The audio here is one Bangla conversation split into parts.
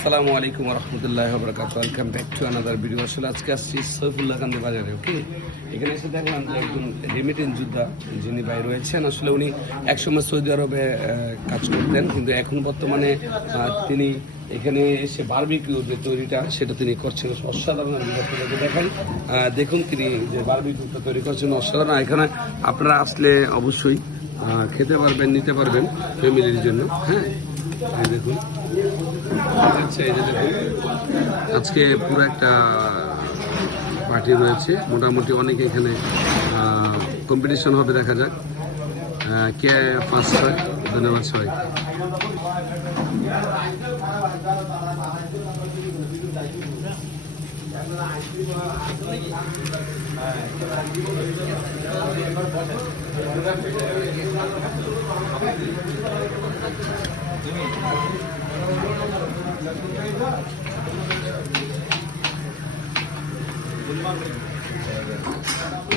আসসালামু আলাইকুম রহমতুল্লাহ বরকাত। Welcome back to another video. আসলে আজকে আসছি সৈফুল্লাহ কান্দি বাজারে। ওকে, এখানে এসে দেখলাম যে একজন রেমিটেন্স যোদ্ধা যিনি ভাই রয়েছেন, আসলে উনি একসময় সৌদি আরবে কাজ করতেন, কিন্তু এখন বর্তমানে তিনি এখানে এসে বারবিকিউ যে তৈরিটা সেটা তিনি করছেন। অসাধারণ দেখাই, দেখুন তিনি যে বারবিকিউটা তৈরি করছেন অসাধারণ। এখানে আপনারা আসলে অবশ্যই খেতে পারবেন, নিতে পারবেন ফ্যামিলির জন্য। হ্যাঁ, এই দেখুন, এই যে দেখুন, আজকে পুরো একটা পার্টি রয়েছে, মোটামুটি অনেকে এখানে কম্পিটিশন হবে, দেখা যাক কে ফার্স্ট হয়। ধন্যবাদ সবাইকে।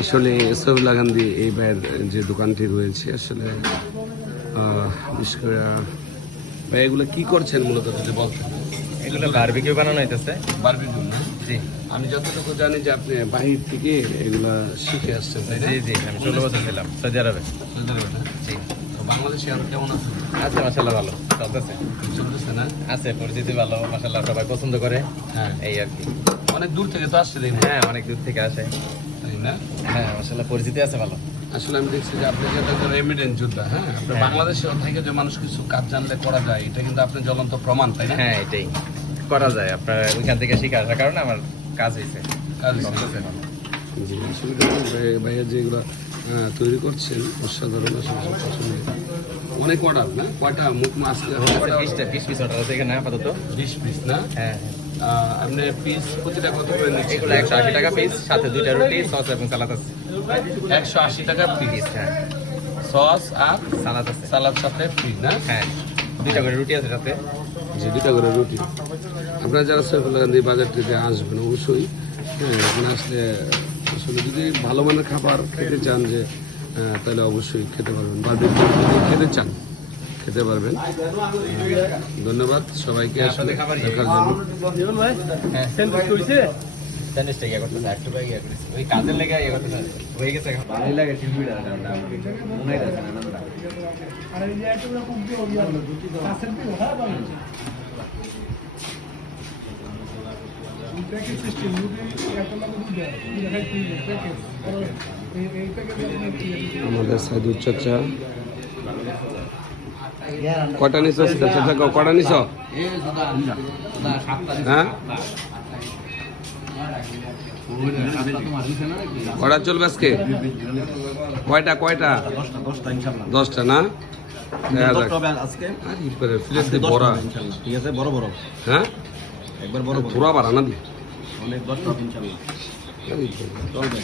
আসলে সৈফুল্লাহ কান্দি এই ভাইয়ের যে দোকানটি রয়েছে, আসলে বিশেষ করে ভাই এগুলো কি করছেন মূলত যদি বলতেন? এগুলো বারবিকিউ বানানো হইতেছে। বারবিকিউ না? জি, আমি যতটুকু জানি যে আপনি বাহির থেকে এগুলা শিখে আসছেন, তাই না? জি জি, আমি 16 বছর ছিলাম সৌদি আরবে। জি, তো বাংলাদেশে আর কেমন আছে? আছে মাশাআল্লাহ, ভালো চলতেছে। চলতেছে না? আছে পরিচিতি ভালো, মাশাআল্লাহ সবাই পছন্দ করে। হ্যাঁ, এই আর কি। অনেক দূর থেকে তো আসছে দেখুন। হ্যাঁ, অনেক দূর থেকে আসে। তাই না? হ্যাঁ, মাশাআল্লাহ পরিচিতি আছে ভালো। আসলে আমি দেখছি যে আপনি যেটা একটা রেমিটেন্স যোদ্ধা। হ্যাঁ, আপনার বাংলাদেশে থেকে যে মানুষ কিছু কাজ জানলে করা যায়, এটা কিন্তু আপনি জ্বলন্ত প্রমাণ, তাই না? হ্যাঁ, এটাই করা যায়। আপনার ওইখান থেকে শিখে আসার কারণে আমার কাজ হয়েছে। কাজ চলতেছে ভালো। জি, আসলে দেখুন ভাইয়া যেগুলো তৈরি করছেন অসাধারণ, আসলে পছন্দ। অনেক অর্ডার না? কয়টা মুখ মাছ? 20 পিস অর্ডার আছে এখানে আপাতত। 20 পিস না? হ্যাঁ, আপনি পিস প্রতিটা কত করে নিচ্ছেন? এগুলো 180 টাকা পিস, সাথে 2টা রুটি, সস এবং সালাদ আছে। 180 টাকা পিস। হ্যাঁ, সস আর সালাদ আছে। সালাদ সাথে ফ্রি না? হ্যাঁ, 2টা করে রুটি আছে সাথে। জি, 2টা করে রুটি। আপনারা যারা সৈফুল্লাহ কান্দি বাজারটিতে আসবেন অবশ্যই, হ্যাঁ, এখানে আসলে আসলে যদি ভালো মানের খাবার খেতে চান যে তাহলে অবশ্যই খেতে পারবেন, বারবিকিউ যদি খেতে চান খেতে পারবেন। ধন্যবাদ সবাইকে আসলে দেখার জন্য। হ্যাঁ, স্যান্ডউইচটা ইয়ে করতেছে, একটু ভাই ইয়ে করেছে। ওই কাজের লেগে ইয়ে করতেছে, হয়ে গেছে এখন। ভালোই লাগে টিভিটা, মনে আছে না নামটা। আমাদের সাইদুর চাচা কটা নিছ? চাচা কটা নিছ? হ্যাঁ, কটা চলবে আজকে? কয়টা কয়টা? 10টা না? প্লেট দিয়ে ভরা। ঠিক আছে, বড় বড়। হ্যাঁ, একবার বড় বড় পুরা বাড়া না দি অনেক 10টা ইনশাআল্লাহ চলবে।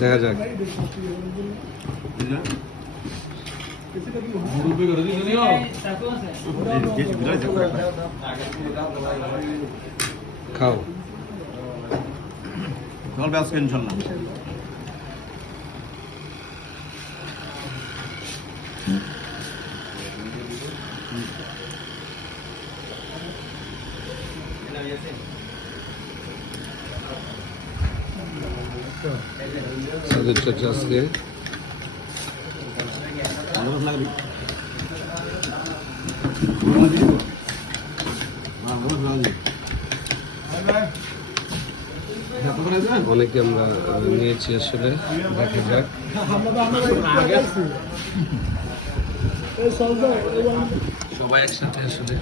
দেখা যাক। খাও, চলবে আজকে ইনশাআল্লাহ। সাইদুর চাচা আজকে অনেকে আমরা নিয়েছি, আসলে দেখা যাক। সবাই একসাথে আসলে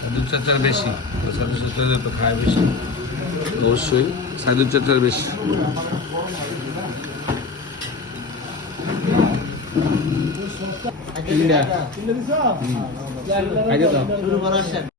সাইদুর চাচার বেশি, সাইদুর চাচার একটু খায় বেশি, অবশ্যই সাইদুর চাচার বেশি।